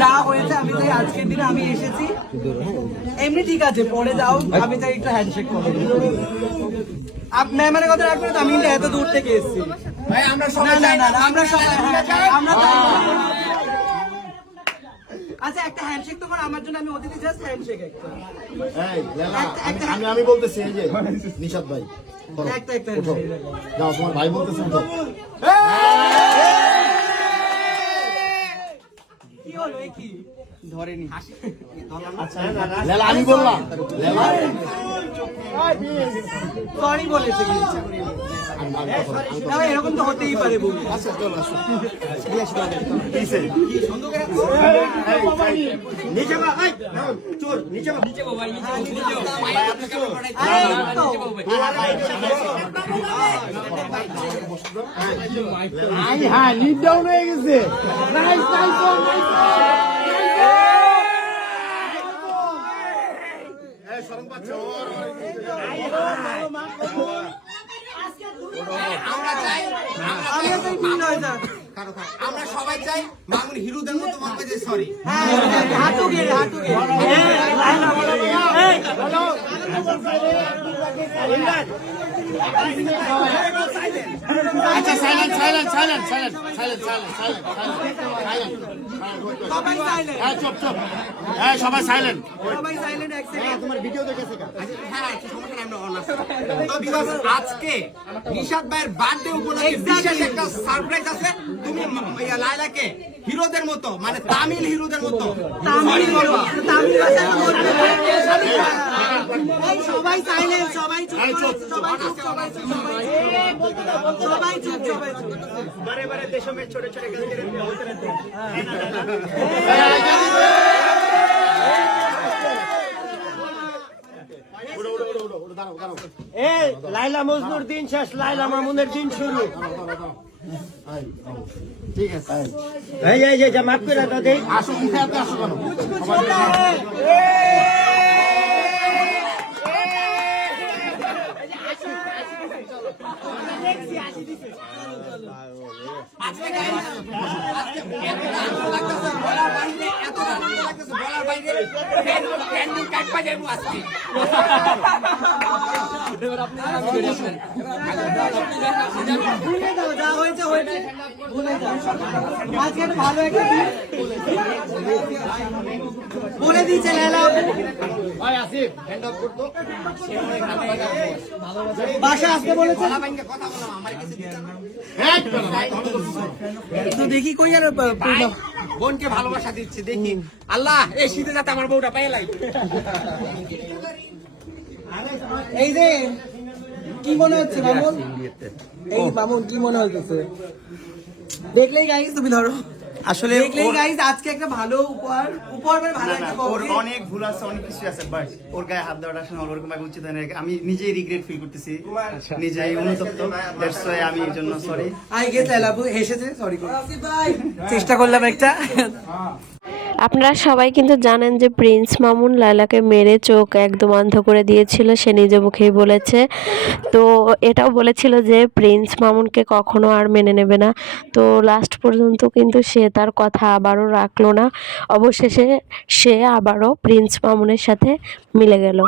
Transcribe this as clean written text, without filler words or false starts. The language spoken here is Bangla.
যা হয়েছে আমি চাই আজকের দিনে আমি এসেছি এমনি ঠিক আছে পরে যাও আমি চাই একটু হ্যান্ডশেক করো ম্যামের কথা রাখবেন আমি কিন্তু এত দূর থেকে এসেছি আমরা সবাই আচ্ছা একটা হ্যান্ডশেক তো করো আমার জন্য আমি অতিথি জাস্ট হ্যান্ডশেক একটা আমি বলতেছি এই যে নিশাদ ভাই একটা যাও তোমার ভাই বলতেছে কি হলো কি ধরেনি আমি বললাম সরি বলেছে এরকম তো হতেই পারে বলুন হ্যাঁ লিড ডাউন হয়ে গেছে আমরা সবাই চাই মামুন হিরোদের মতো বলবে যে সরি আচ্ছা silent silent silent silent silent silent চুপ চুপ সবাই সাইলেন্ট তোমার ভিডিও দেখেছে আজকে নিশাদ ভাইয়ের বার্থডে উপলক্ষে বিশেষ একটা সারপ্রাইজ আছে তুমি লায়লাকে হিরোদের মতো মানে তামিল হিরোদের মতো সবাই সাইলেন্ট সবাই চুপ সবাই চুপ সবাই চুপ সবাই চুপ সবাই চুপ বারে বারে দেশে में छोटे छोटे गलती होते रहते हैं লাইলা মজনুর দিন শেষ লাইলা মামুনের দিন শুরু ঠিক আছে এই যে মাফ করে দাও দেই আসো মুখে হাতে আসো কেন বলে দিয়েছে বাসা আসতে বলেছে তো দেখি কই আর বোনকে ভালোবাসা দিচ্ছি দেখি আল্লাহ এই শীতে যাতে আমার বউটা পায়ে লাগে এই যে কি মনে হচ্ছে মামুন এই মামুন কি মনে হচ্ছে দেখলেই গাইস তুমি ধরো আসলে দেখলেই গাইস আজকে একটা ভালো উপহার মানে ভালো একটা ওর অনেক ভুল আছে অনেক কিছু আছে বাট ওর গায়ে হাত দেওয়াটা আসলে ওরকম ভাবে উচিত হয় না আমি নিজেই রিগ্রেট ফিল করতেছি নিজেই অনুতপ্ত দ্যাটস ওয়াই আমি এর জন্য সরি আই গেস লাবু হেসেছে সরি চেষ্টা করলাম একটা আপনারা সবাই কিন্তু জানেন যে প্রিন্স মামুন লায়লাকে মেরে চোখ একদম অন্ধ করে দিয়েছিল, সে নিজে মুখেই বলেছে। তো এটাও বলেছিল যে প্রিন্স মামুনকে কখনো আর মেনে নেবে না। তো লাস্ট পর্যন্ত কিন্তু সে তার কথা আবারও রাখলো না, অবশেষে সে আবারও প্রিন্স মামুনের সাথে মিলে গেল।